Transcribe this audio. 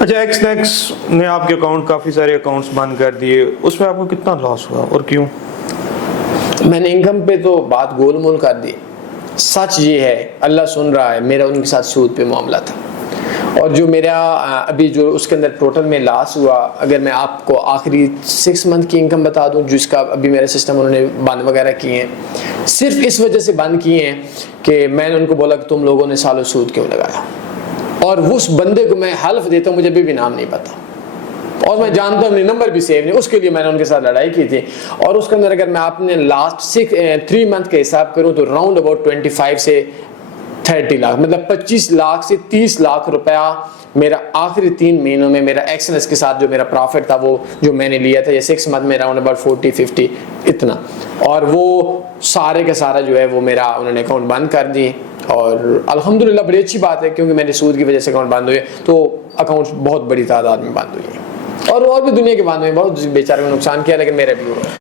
अच्छा, एक्सनेक्स ने आपके अकाउंट, काफ़ी सारे अकाउंट्स बंद कर दिए, उसमें आपको कितना लॉस हुआ और क्यों? मैंने इनकम पे तो बात गोल मोल कर दी। सच ये है, अल्लाह सुन रहा है, मेरा उनके साथ सूद पे मामला था। और जो मेरा अभी जो उसके अंदर टोटल में लॉस हुआ, अगर मैं आपको आखिरी 6 मंथ की इनकम बता दूं, जिसका अभी मेरा सिस्टम उन्होंने बंद वगैरह किए हैं, सिर्फ इस वजह से बंद किए हैं कि मैंने उनको बोला कि तुम लोगों ने सालों सूद क्यों लगाया। और उस बंदे को मैं हल्फ देता हूँ, मुझे अभी भी नाम नहीं पता और मैं जानता हूँ, नंबर भी सेव नहीं, उसके लिए मैंने उनके साथ लड़ाई की थी। और उसके अंदर अगर मैं आपने लास्ट 3 मंथ का हिसाब करूँ तो राउंड अबाउट 25 से 30 लाख, मतलब 25 लाख से 30 लाख रुपया मेरा आखिरी 3 महीनों में मेरा एक्सनेस के साथ जो मेरा प्रॉफिट था, वो जो मैंने लिया था ये 6 मंथ में राउंड अबाउट 40-50 इतना। और वो सारे का सारा जो है वो मेरा उन्होंने अकाउंट बंद कर दी। और अल्हम्दुलिल्लाह बड़ी अच्छी बात है, क्योंकि मेरे सूद की वजह से अकाउंट बंद हुए तो अकाउंट्स बहुत बड़ी तादाद में बंद हुई है। और भी दुनिया के बंद हुए, बहुत बेचारे को नुकसान किया, लेकिन मेरा भी हुआ है।